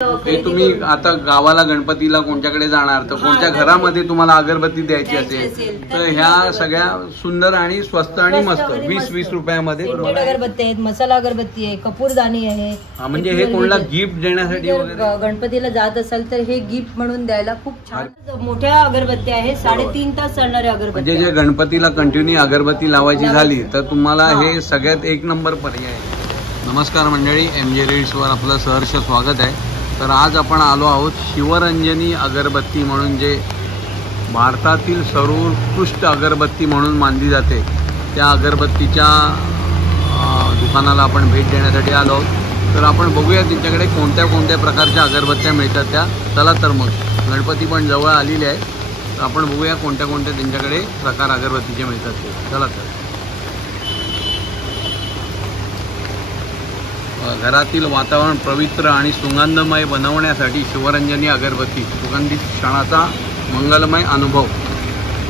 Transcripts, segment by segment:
हे तुम्ही आता गावाला गणपतीला कोणत्याकडे जाणार तर कोणत्या घरामध्ये तुम्हाला अगरबत्ती द्यायची असेल तर ह्या सगळ्या सुंदर आणि स्वस्त आणि मस्त 20-20 रुपयामध्ये अगरबत्ती आहेत, मसाला अगरबत्ती आहे, कपूरदानी आहे. म्हणजे हे कोणाला गिफ्ट देण्यासाठी वगैरे गणपतीला जात असेल तर हे गिफ्ट म्हणून द्यायला खूप छान मोठ्या अगरबत्त्या आहेत. 3.5 तास चालणाऱ्या अगरबत्ती. म्हणजे जे गणपतीला कंटिन्यू अगरबत्ती लावायची झाली तर तुम्हाला हे सगळ्यात एक नंबर पर्याय आहे. नमस्कार मंडळी, MJ रीड्सवर आपलं सहर्ष स्वागत आहे. तर आज आपण आलो आहोत शिवरंजनी अगरबत्ती म्हणून जे भारतातील सर्वोत्कृष्ट अगरबत्ती म्हणून मानली जाते त्या अगरबत्तीच्या दुकानाला आपण भेट देण्यासाठी आलो आहोत. तर आपण बघूया त्यांच्याकडे कोणत्या कोणत्या प्रकारच्या अगरबत्त्या मिळतात त्या. चला तर मग गणपती पण जवळ आलेले आहे तर आपण बघूया कोणत्या कोणत्या त्यांच्याकडे प्रकार अगरबत्तीचे मिळतात ते. चला तर घरातील वातावरण पवित्र आणि सुगंधमय बनवण्यासाठी शिवरंजनी अगरबत्ती सुगंधित क्षणाचा मंगलमय अनुभव.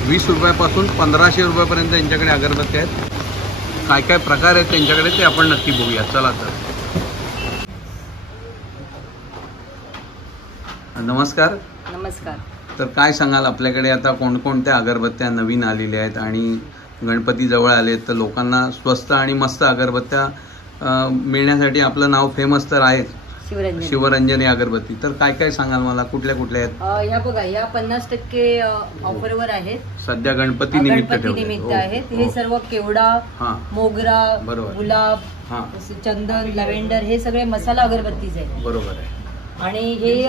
20 रुपयापासून 1500 रुपयापर्यंत यांच्याकडे अगरबत्ती आहेत. काय काय प्रकार आहेत त्यांच्याकडे ते आपण नक्की बघूया. चला तर नमस्कार. नमस्कार. तर काय सांगाल आपल्याकडे आता कोणकोणत्या अगरबत्त्या नवीन आलेल्या आहेत आणि गणपती जवळ आले तर लोकांना स्वस्त आणि मस्त अगरबत्त्या मिळण्यासाठी आपलं नाव फेमस तर आहे शिवरंजनी अगरबत्ती. तर काय काय सांगाल मला, कुठल्या कुठल्या आहेत? ह्या बघा, ह्या 50% ऑफरवर आहेत. सध्या गणपती निमित्त आहेत. हे सर्व केवडा, मोगरा, गुलाब, चंदन, लव्हेंडर हे सगळे मसाला अगरबत्तीच आहेत. बरोबर आहे. आणि हे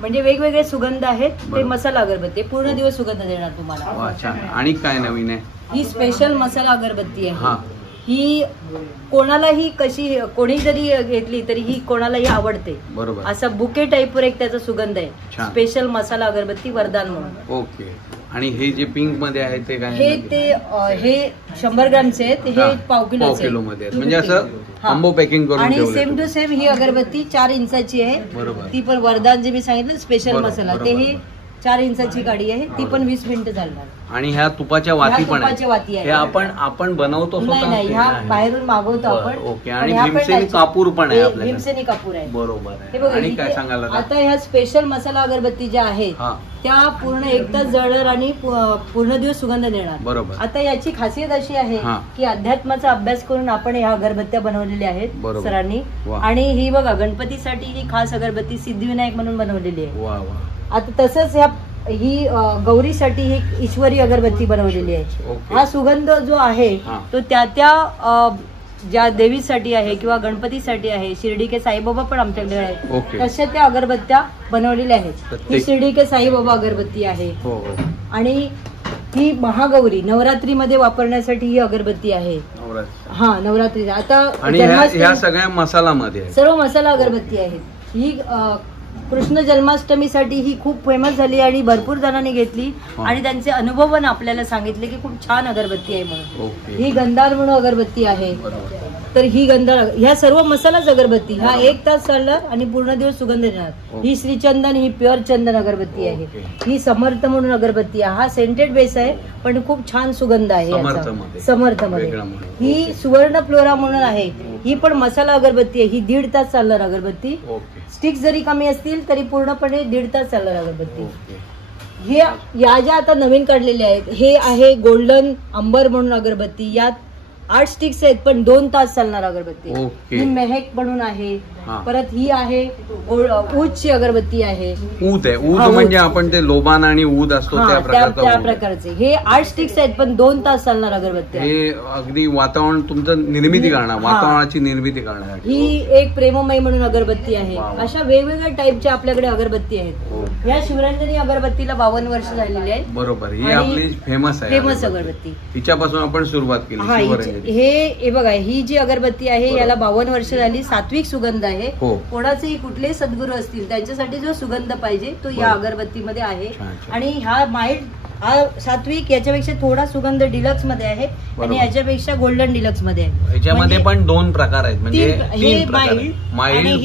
म्हणजे वेगवेगळे सुगंध आहेत. ते मसाला अगरबत्ती पूर्ण दिवस सुगंध देणार तुम्हाला. छान. आणि काय नवीन आहे? ही स्पेशल मसाला अगरबत्ती आहे. ही कोणालाही कशी कोणी जरी घेतली तरी ही कोणालाही आवडते. बरोबर. असं बुके टाईपवर एक त्याचा सुगंध आहे. स्पेशल मसाला अगरबत्ती वरदान म्हणून. ओके. आणि हे जे पिंक मध्ये आहे ते काय? हे 100 ग्रामचे आहेत. हे पाव किलो मध्ये म्हणजे असं कॉम्बो पॅकिंग करून. आणि सेम टू सेम ही अगरबत्ती 4 इंचाची आहे. बरोबर. ती पण वरदान जे मी सांगितलं स्पेशल मसाला ते ही 4 इंचाची गाडी आहे. ती पण 20 मिनिटं चालणार. आणि ह्या तुपाच्या वाती पण आहेत. हे आपण बनवतो स्वतः? नाही, ह्या बाहेरून मागवतो आपण. ओके. आणि भीमसेनी कापूर पण आहे आपल्याकडे. भीमसेनी कापूर आहे. बरोबर आहे. आणि काय सांगाल आता ह्या स्पेशल मसाला अगरबत्ती ज्या आहेत त्या पूर्ण 1 तास जळणार आणि पूर्ण दिवस सुगंध देणार. बरोबर. आता याची खासियत अशी आहे की अध्यात्माचा अभ्यास करून आपण ह्या अगरबत्त्या बनवलेल्या आहेत सरांनी. आणि ही बघा, गणपतीसाठी ही खास अगरबत्ती सिद्धिविनायक म्हणून बनवलेली आहे. आता तसंच ही गौरीसाठी ही ईश्वरी अगरबत्ती बनवलेली आहे. हा सुगंध जो आहे तो त्या ज्या देवीसाठी आहे किंवा गणपतीसाठी आहे. शिर्डी के साईबाबा पण आमच्याकडे आहेत. तशा त्या अगरबत्त्या बनवलेल्या आहेत. ही शिर्डी के साईबाबा अगरबत्ती आहे. आणि ही महागौरी नवरात्रीमध्ये वापरण्यासाठी ही अगरबत्ती आहे. नवरात्री. आता ह्या सगळ्या मसालामध्ये सर्व मसाला अगरबत्ती आहेत. ही कृष्ण जन्माष्टमीसाठी ही खूप फेमस झाली आणि भरपूर जणांनी घेतली आणि त्यांचे अनुभव पण आपल्याला सांगितले की खूप छान अगरबत्ती आहे म्हणून. ही गंधार म्हणून अगरबत्ती आहे. तर ही गंधार, ह्या सर्व मसालाच अगरबत्ती. हा 1 तास चालणार आणि पूर्ण दिवस सुगंध देणार. ही श्रीचंदन, ही प्युअर चंदन अगरबत्ती आहे. ही समर्थ म्हणून अगरबत्ती आहे. हा सेंटेड बेस आहे पण खूप छान सुगंध आहे समर्थ मध्ये. ही सुवर्ण फ्लोरा म्हणून आहे. ही पण मसाला अगरबत्ती आहे. ही 1.5 तास चालणार अगरबत्ती. स्टिक्स जरी कमी असतील तरी पूर्णपणे 1.5 तास चालणार अगरबत्ती. हे या ज्या आता नवीन काढलेल्या आहेत हे आहे गोल्डन अंबर म्हणून अगरबत्ती. यात 8 स्टिक्स आहेत पण 2 तास चालणार अगरबत्ती. ही मेहक म्हणून आहे. परत ही आहे ऊदची अगरबत्ती आहे. ऊद आहे. ऊद म्हणजे आपण ते लोबान आणि ऊद असतो त्या प्रकारचे. हे 8 स्टिक्स आहेत पण 2 तास चालणार अगरबत्ती. हे अगदी वातावरण तुमचं निर्मिती करणार, वातावरणाची निर्मिती करणार. ही एक प्रेममय म्हणून अगरबत्ती आहे. अशा वेगवेगळ्या टाईपच्या आपल्याकडे अगरबत्ती आहेत. या शिवरंजनी अगरबत्तीला 52 वर्ष झालेली आहेत. बरोबर. ही आपली फेमस अगरबत्ती. तिच्यापासून आपण सुरुवात केली. हे बघा, ही जी अगरबत्ती आहे याला 52 वर्ष झाली. सात्विक सुगंध आहे. कोणाचेही कुठलेही सद्गुरू असतील त्यांच्यासाठी जो सुगंध पाहिजे तो या अगरबत्तीमध्ये आहे. आणि हा सात्विक, याच्यापेक्षा थोडा सुगंध डिलक्स मध्ये आहे आणि याच्यापेक्षा गोल्डन डिलक्स मध्ये आहे. याच्यामध्ये पण 2 प्रकार आहेत. म्हणजे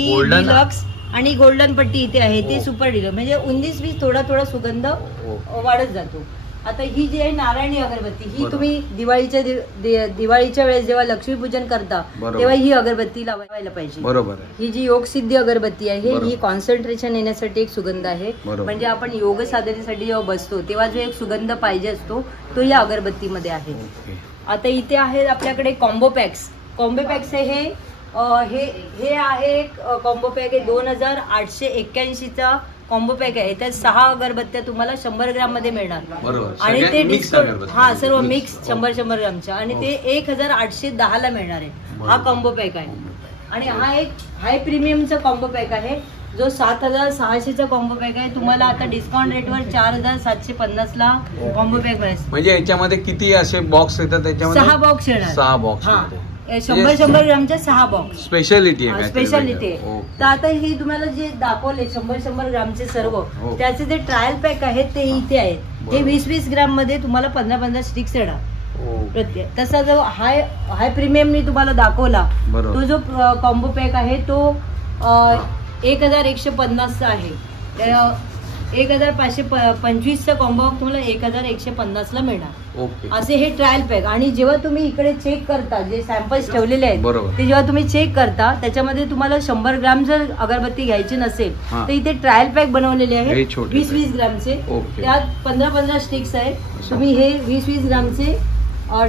गोल्डन डिलक्स आणि गोल्डन पट्टी इथे आहे. ते सुपर डिलक्स म्हणजे 19-20 थोडा थोडा सुगंध वाढत जातो. आता ही जी आहे नारायणी अगरबत्ती ही बरोबर. तुम्ही दिवाळीच्या वेळेस जेव्हा लक्ष्मीपूजन करता बरोबर. तेव्हा ही अगरबत्ती लावायला पाहिजे. बरोबर आहे. ही जी योगसिद्धी अगरबत्ती आहे बरोबर. ही कॉन्सन्ट्रेशन येण्यासाठी एक सुगंध आहे. बरोबर. म्हणजे आपण योग साधनेसाठी जेव्हा बसतो तेव्हा जो एक सुगंध पाहिजे असतो तो या अगरबत्तीमध्ये आहे. ओके. आता इथे आहे आपल्याकडे कॉम्बो पॅक्स. कॉम्बो पॅक्स हे आहे एक कॉम्बो पॅक आहे 2881चा कॉम्बो पॅक आहे. त्यात 6 अगरबत्त्या तुम्हाला 100 ग्राम मध्ये मिळणार. बरोबर. आणि सगळ्यात ते mix डिस्काउंट अगरबत्ती. हा सर्व Mix. मिक्स 100 ग्रामच्या आणि ते 1810 ला मिळणार आहे. हा बरोबर. कॉम्बो पॅक आहे. आणि हा एक हाय प्रीमियमचा कॉम्बो पॅक आहे जो 7600चा कॉम्बो पॅक आहे. तुम्हाला आता डिस्काउंट रेटवर 4750 ला कॉम्बो पॅक मिळेल. म्हणजे याच्यामध्ये किती असे बॉक्स येतात? त्याच्यामध्ये 6 बॉक्स येणार. 6 बॉक्स. हा 100 ग्रामच्या 6 बॉक्स. स्पेशालिटी आहे. स्पेशालिटी आहे. ओके. तर आता ही तुम्हाला जे दाखवले 100 ग्रामचे सर्व हो. त्याचे जे ट्रायल पॅक आहेत ते इथे आहेत. बरोबर. हे 20 ग्राम मध्ये तुम्हाला 15 स्टिक्स येणार ओके. प्रत्येक. तसा जो हाय प्रीमियम मी तुम्हाला दाखवला बरोबर. तो जो कॉम्बो पॅक आहे तो 1150 चा आहे. 1525चा कॉम्बो तुम्हाला 1150 ला मिळणार. ओके. असे हे ट्रायल पॅक. आणि जेव्हा तुम्ही इकडे चेक करता जे सॅम्पल्स ठेवलेले आहेत बरोबर. ते जेव्हा तुम्ही चेक करता त्याच्यामध्ये तुम्हाला 100 ग्राम जर अगरबत्ती घ्यायची नसेल हा. तर इथे ट्रायल पॅक बनवलेले हे आहेत छोटे 20 ग्रामचे. ओके. त्यात 15 स्टिक्स आहेत. तुम्ही हे 20 ग्रामचे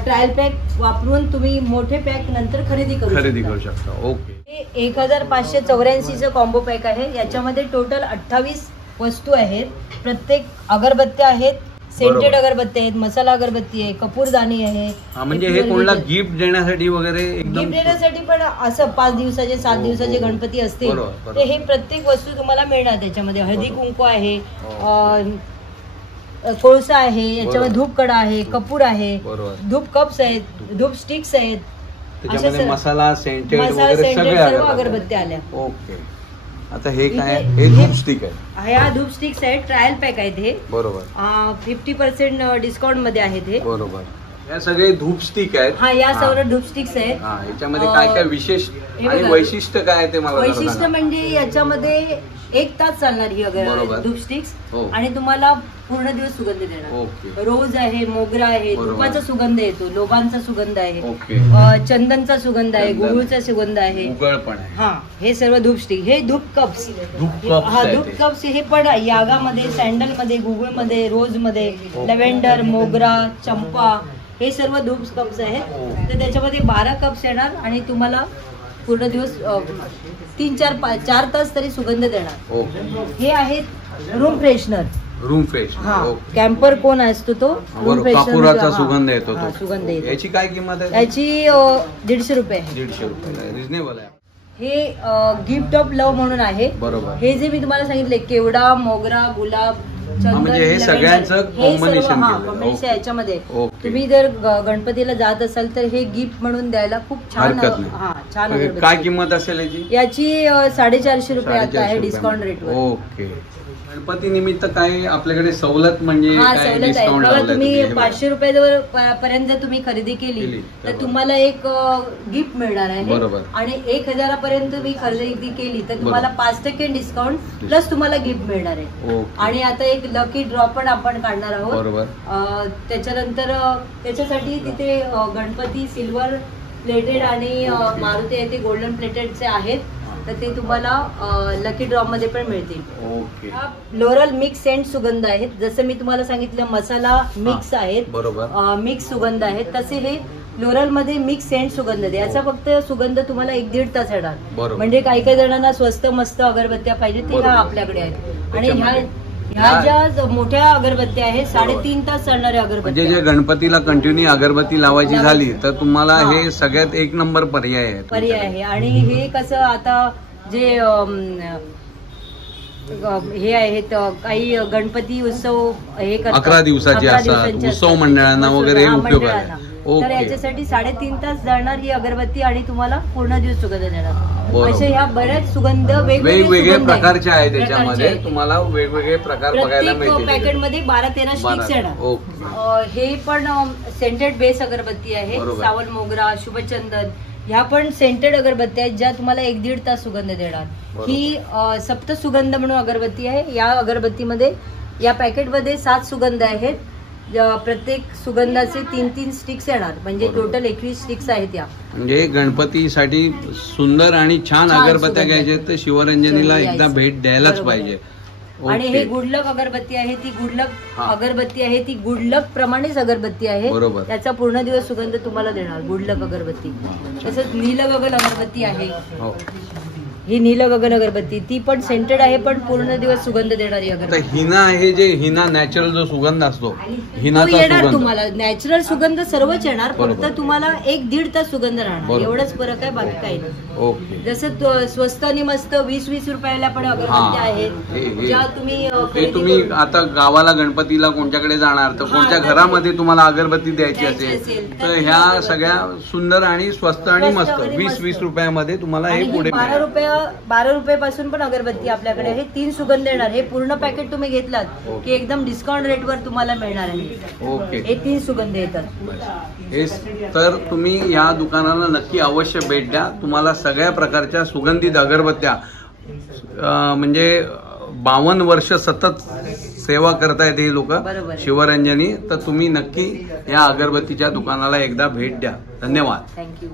ट्रायल पॅक वापरून तुम्ही मोठे पॅक नंतर खरेदी करू शकता. ओके. हे 1584चा कॉम्बो पॅक आहे. याच्यामध्ये टोटल 28 वस्तू आहेत. प्रत्येक अगरबत्त्या आहेत. सेंटेड बरोबर. अगरबत्ती आहेत, मसाला अगरबत्ती आहे, कपूरदानी आहे. हा, म्हणजे हे कोणाला गिफ्ट देण्यासाठी वगैरे एकदम गिफ्ट देण्यासाठी पण असं 5 दिवसाचे 7 हो, दिवसाचे हो. गणपती असतील बरोबर, बरोबर. तर हे प्रत्येक वस्तू तुम्हाला मिळणार. त्याच्यामध्ये हळदी बरोबर. कुंकू आहे, हो. कोळसा आहे, याच्यामध्ये बरोबर. धूप कडा आहे, कपूर आहे, बरोबर. धूप कप्स आहेत, धूप स्टिक्स आहेत. त्याच्यामध्ये मसाला सेंटेड मसाला वगैरे सेंटेड सगळे सर्व अगरबत्त्या. अगरबत्त्या आल्या. ओके. आता हे काय आहे? इथे- हे हे- धूप स्टिक आहे. ह्या धूप स्टिक्स आहेत. ट्रायल पॅक आहेत हे. बरोबर. 50% डिस्काउंट मध्ये आहेत हे. बरोबर. या सगळे धूप स्टिक आहेत. हा या हा. सर्व धूप स्टिक्स आहेत. हा, याच्यामध्ये काय काय विशेष हे आणि बघा. वैशिष्ट्य काय आहे ते मला जरा वैशिष्ट्य सांगा. म्हणजे याच्यामध्ये 1 तास चालणार ही बरोबर. धूप स्टिक्स. हो. आणि तुम्हाला पूर्ण दिवस सुगंध देणार. ओके. रोज आहे, मोगरा आहे, बरोबर. धुपाचा सुगंध येतो, लोबांचा सुगंध आहे, ओके. चंदनचा सुगंध आहे, चंदन. गुळूचा सुगंध आहे. उगळ पण आहे. हा हे सर्व धूप स्टिक. हे धूप कप्स. धूप cups हा आहेत धूप हे. कप्स हे पण यागामध्ये, सॅन्डल मध्ये, गुगुळ मध्ये, रोज मध्ये, ओके. लव्हेंडर, मोगरा, चंपा हे सर्व धूप कप्स आहेत. ओके. तर त्याच्यामध्ये 12 कप्स येणार आणि तुम्हाला पूर्ण दिवस 4 तास तरी सुगंध देणार. ओके. हे आहेत रूम फ्रेशनर. Room fresh. हा कॅम्पर कोण असतो तो रूम फ्रेशनर. कापुराचा सुगंध येतो तो. सुगंध येतो. याची काय किंमत आहे? याची 150 रुपये आहे. 150 रुपये. रिजनेबल आहे. हे गिफ्ट ऑफ लव्ह म्हणून आहे. बरोबर. हे जे मी तुम्हाला सांगितले केवडा, मोगरा, गुलाब, चंदन, म्हणजे हे लव्हेंडर, सगळ्यांचं हे सर्व, combination हा, केलेलं. combination okay. याच्यामध्ये ओके. तुम्ही जर गणपतीला जात असाल तर हे गिफ्ट म्हणून द्यायला खूप छान. हरकत नाही. हा छान म्हणजे अगरबत्ती. काय किंमत असेल याची? याची 450 रुपये आता 450 आहे रुपये. डिस्काउंट रेटवर. ओके. गणपती निमित्त काय आपल्याकडे सवलत म्हणजे हा काय सवलत आहे. डिस्काउंट बघा लावलंय तुम्ही तुम्ही? हे बघा. 500 रुपये पर्यंत तुम्ही खरेदी केली केली, तर बरोबर. तुम्हाला एक गिफ्ट मिळणार आहे. बरोबर. आणि 1000 पर्यंत तुम्ही खरेदी केली तर तुम्हाला 5% डिस्काउंट प्लस तुम्हाला गिफ्ट मिळणार आहे. ओके. आणि आता एक लकी ड्रॉ पण आपण काढणार आहोत. बरोबर. त्याच्यानंतर त्याच्यासाठी तिथे गणपती सिल्वर प्लेटेड आणि मारुती आहे ते गोल्डन प्लेटेडचे आहेत. तर ते तुम्हाला लकी ड्रॉ मध्ये पण मिळतील. ओके. फ्लोरल मिक्स सेंट सुगंध आहेत. जसं मी तुम्हाला सांगितलं मसाला मिक्स आहेत, बरोबर. मिक्स सुगंध आहेत, तसे हे फ्लोरल मध्ये मिक्स सेंट सुगंध आहे. याचा फक्त सुगंध तुम्हाला 1-1.5 तास येणार. बरोबर. म्हणजे काही काही जणांना स्वस्त मस्त अगरबत्त्या पाहिजे ते बरोबर. ह्या आपल्याकडे आहेत. आणि त्याच्यामध्ये ह्या ज्या मोठ्या अगरबत्त्या आहेत 3.5 तास चालणाऱ्या म्हणजे अगरबत्त्या. जे गणपतीला कंटिन्यू अगरबत्ती लावायची झाली तर तुम्हाला हा. हे सगळ्यात एक नंबर पर्याय आहे पर्याय आहे. आणि हे कसं आता जे हे आहेत काही गणपती उत्सव हे करतात 11 दिवसाचे 11 असतात. दिवसांचे उत्सव असतात. मंडळांना वगैरे हा, उपयोग आहे. मंडळांना. ओके. तर याच्यासाठी 3.5 तास जाणार ही अगरबत्ती आणि तुम्हाला पूर्ण दिवस सुगंध देणार. बरोबर. असे ह्या बऱ्याच सुगंध वेगवेगळे सुगंध आहेत. प्रकारचे आहे त्याच्यामध्ये प्रकारचे आहेत. तुम्हाला वेगवेगळे प्रकार बघायला प्रत्येक मिळतील. पॅकेटमध्ये 12-13 स्टिक्स येणार. ओके. हे पण सेंटेड बेस अगरबत्ती आहे. बरोबर. सावल मोगरा, शुभचंदन ह्या पण सेंटेड अगरबत्ती आहेत ज्या तुम्हाला 1-1.5 तास सुगंध देणार. बरोबर. ही सप्त सुगंध म्हणून अगरबत्ती आहे. या अगरबत्तीमध्ये या पॅकेटमध्ये 7 सुगंध आहेत. प्रत्येक सुगंधाचे 3-3 स्टिक्स येणार, म्हणजे टोटल 21 स्टिक्स आहेत या. म्हणजे गणपतीसाठी सुंदर आणि छान अगरबत्त्या घ्यायच्या तर शिवरंजनीला एकदा भेट द्यायलाच पाहिजे. आणि हे गुडलक अगरबत्ती आहे, ती गुडलक अगरबत्ती आहे, ती गुडलक प्रमाणेच अगरबत्ती आहे. बरोबर. त्याचा पूर्ण दिवस सुगंध तुम्हाला देणार गुडलक अगरबत्ती. तसंच नीलगगन अगरबत्ती आहे, ही नीलगगन अगरबत्ती, ती पण सेंटेड आहे पण पूर्ण दिवस सुगंध देणारी अगरबत्ती. हिना आहे जे हिना नॅचरल जो सुगंध असतो, हिनाचा येणार सुगंध तुम्हाला. नॅचरल सुगंध सर्वच येणार, फक्त तुम्हाला 1-1.5 तास सुगंध राहणार, एवढंच फरक आहे, बाकी काही नाही. ओके. जसं स्वस्त आणि मस्त 20-20 रुपयाला पण अगरबत्त्या आहेत, ज्या तुम्ही आता गावाला गणपतीला कोणत्याकडे जाणार तर कोणत्या घरामध्ये तुम्हाला अगरबत्ती द्यायची असेल तर ह्या सगळ्या सुंदर आणि स्वस्त आणि मस्त 20-20 रुपयामध्ये तुम्हाला हे पुढे 12 रुपयापासून पण अगरबत्ती आपल्याकडे आहे. 3 सुगंध येणार. हे पूर्ण पॅकेट तुम्ही घेतलात की एकदम डिस्काउंट रेटवर तुम्हाला मिळणार आहे. ओके. हे 3 सुगंध येतात. तर तुम्ही या दुकानाला नक्की अवश्य भेट द्या. तुम्हाला सगळ्या प्रकारच्या सुगंधित अगरबत्त्या म्हणजे 52 वर्ष सतत सेवा करतायत हे लोक शिवरंजनी, तर तुम्ही नक्की या अगरबत्तीच्या दुकानाला एकदा भेट द्या. धन्यवाद. थँक्यू.